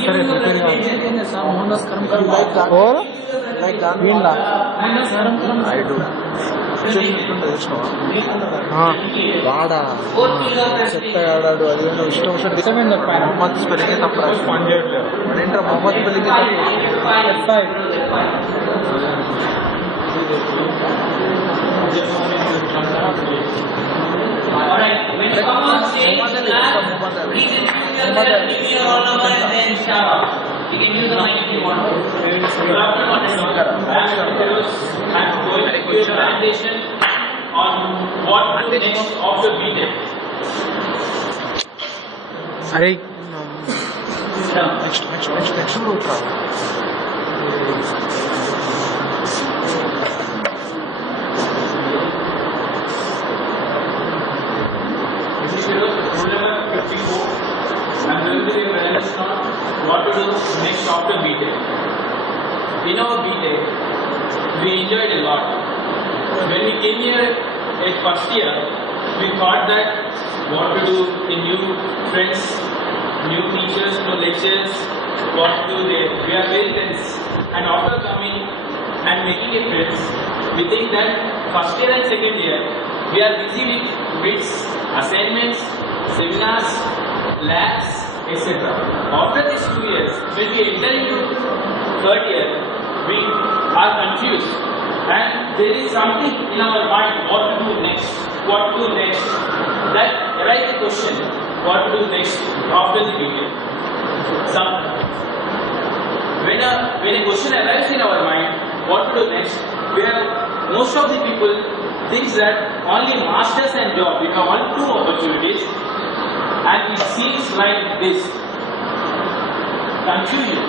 Sir और వీళ్ళ I do. వాడా చెత్తగాడాడు అది ఇష్టం వచ్చినట్టు ఇష్టమైంది పైన మొహమ్మద్ స్పెల్లింగ్ తప్ప పని చేయట్లేదు ఏంట్రా Mohammed spelling Alright, when someone says that, please introduce yourself, give me your roll number and then shout out. You can use the mic if you want. Good afternoon, I'm going to give a presentation on what to do next after BTech. అరే next route రా I'm going to give a presentation on what to do next after BTech. In our BTech, we enjoyed a lot. When we came here at first year, we thought that what to do in new friends, new teachers, new lectures, what to do there. We are very tense. And after coming and making a friends, we think that first year and second year, we are busy with bits, assignments, seminars, labs, etc. After these 2 years, when we enter into third year, we are confused and there is something in our mind what to do next, what to do next. That arises the question, what to do next after the BTech. When a question arises in our mind, what to do next, most of the people think that only masters and job, we have only 2 opportunities. And it seems like this confusion.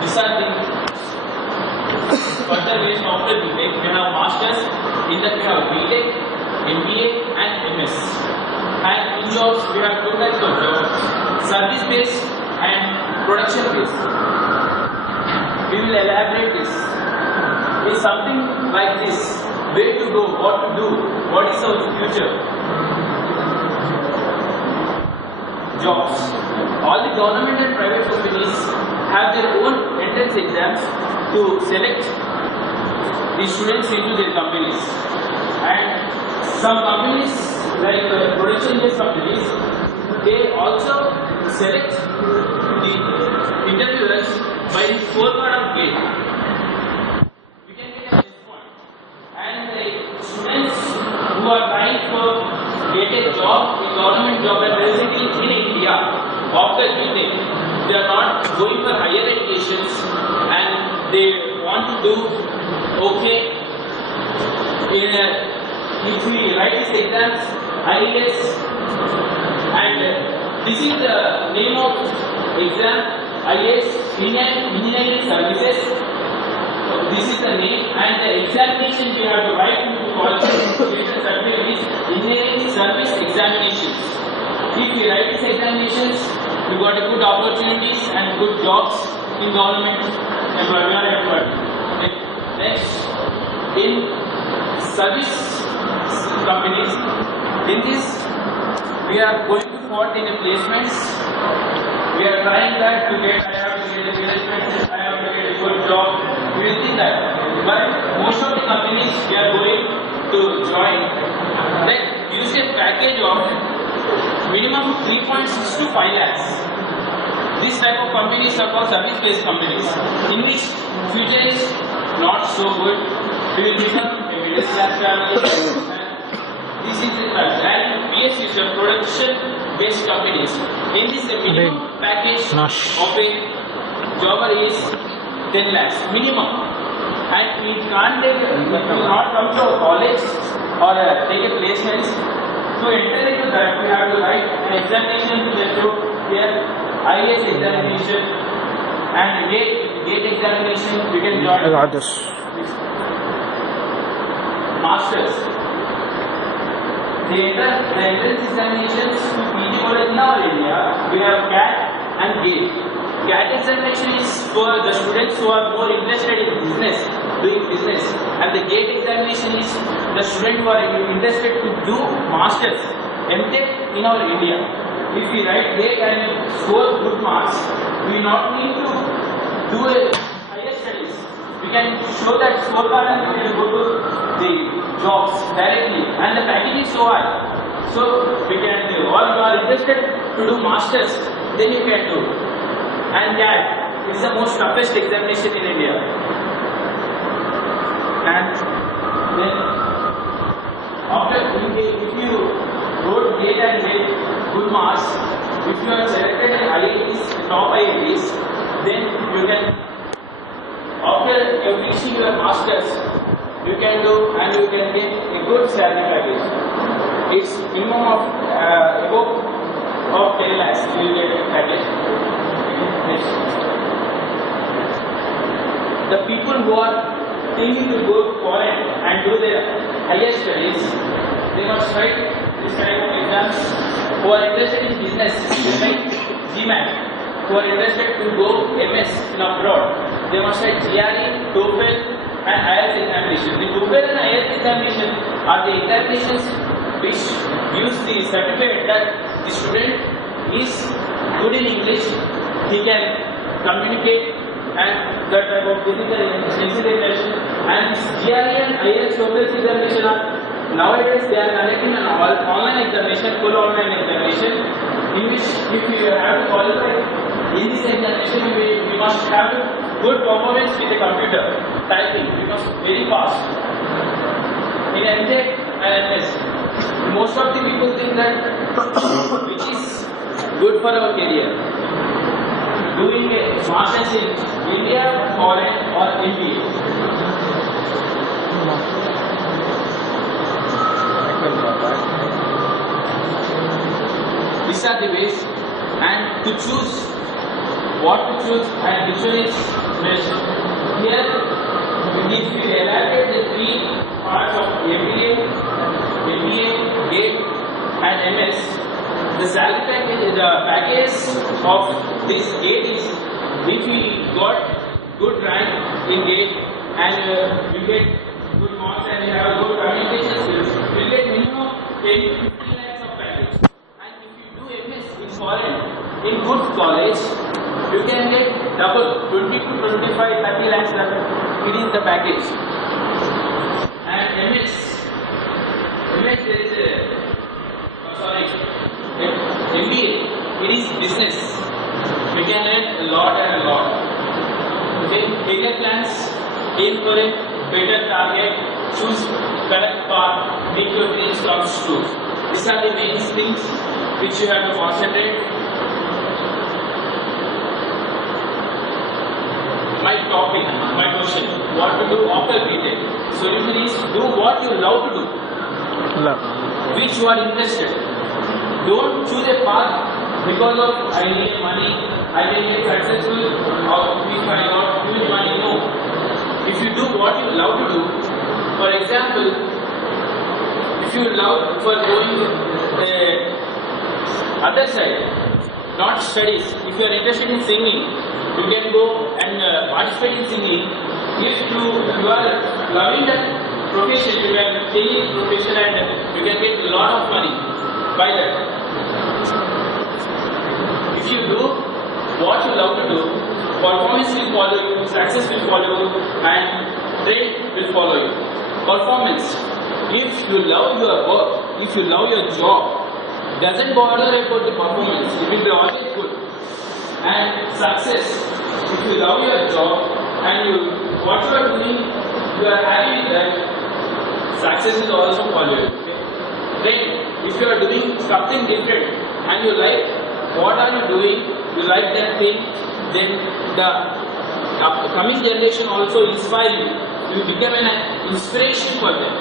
These are the further ways after BTech. We have masters, in that we have BTech, MBA and MS. And in jobs we have 2 types of jobs, service based and production based. We will elaborate this. Is something like this, where to go, what to do, what is our future. Jobs. All the government and private companies have their own entrance exams to select the students into their companies. And some companies, like production-based companies, they also select the interviewers by the scorecard of grade. Students who are trying to get a job, a government job, and residing in India after BTech, they are not going for higher educations and they want to do okay. If we write these exams, IAS, and this is the name of exam, IAS, Engineering Services. This is the name, and the examination we have to write to qualification certificate is Engineering Service Examinations. If we write these examinations, we got a good opportunities and good jobs in government employment. Next, in service companies, in this we are going to put in a placements. We are trying that to get. I have to get a placement. I have to get a good job. We will think that, but most of the companies we are going to join, like use a package of minimum 3.6 to 5 lakhs. This type of companies are called service-based companies, in which future is not so good. We will become a middle class family. This is the fact. And PS is a production-based companies. In this, the minimum package of a jobber is 10 lakhs minimum, and it can't take, it will not come to a college or take a placements. To enter into that, we have to write an examination to get through here, IAS examination and GATE examination. We can join. I got this. Masters. The entrance examinations to PG college in our India, we have GAT and GATE. GAT examination is for the students who are more interested in business. doing business. And the GATE examination is the student who are interested to do masters, MTech in our India. If we write GATE and score good marks, we not need to do a higher studies. We can show that scorecard and we can go to the jobs directly, and the package is so high. So we can do, or you are interested to do masters, then you can do. And GAT is the most toughest examination in India. And then after if you wrote GATE and made good marks, if you are selected in IITs, top IITs, then you can, after finishing your masters, you can do and you can get a good salary package. It's minimum of above 10 lakhs you will get a package. Next. The people who are thinking to go to foreign and do their higher studies, they must write this kind of exams. Who are interested in business, they write GMAT. Who are interested to go MS in abroad, they must write GRE, TOEFL and IELTS examination. The TOEFL and IELTS examination are the examinations which gives the certificate that the student is good in English, he can communicate and that type of physical examination. And this GRE and IELTS TOEFL examination are nowadays they are conducting an online examination, full online examination, in which if you have to qualify in this examination, we must have good performance with the computer typing because very fast. In MTech and MS, most of the people think that which is good for our career. Doing a masters in India, foreign or MBA. These are the ways, and to choose what to choose and which one is best. Here, if we evaluate the three parts of MBA, GATE and MS, the salary package, the package of this GATE is if we got good rank in GATE and we get good marks and we have good communication skills, we will get minimum 10 to 15 lakhs of package. And if you do MS in foreign, in good college, you can get double, 20 to 25, 30 lakhs it is the package. And MS there is MBA, it is business. We can learn a lot and a lot. Okay, career plans, aim for a better target, choose correct path, make your dreams come true. These are the main things which you have to concentrate. My topic, my question, what to do after BTech. Solution is do what you love to do, which you are interested. Don't choose a path because of I need money, I will get successful, or if I got huge money. No. If you do what you love to do, for example, if you love for going other side, not studies. If you are interested in singing, you can go and participate in singing. If you are loving that profession, you can take profession and you can get a lot of money by that. If you do what you love to do, performance will follow you, success will follow you, and trade will follow you. Performance. If you love your work, if you love your job, doesn't bother about the performance. It will be always good. And success. If you love your job and what you are doing, you are happy with that, success is also follow you. Okay? Then, if you are doing something different and you like what are you doing, you like that thing, then the coming generation also inspire you. You become an inspiration for them.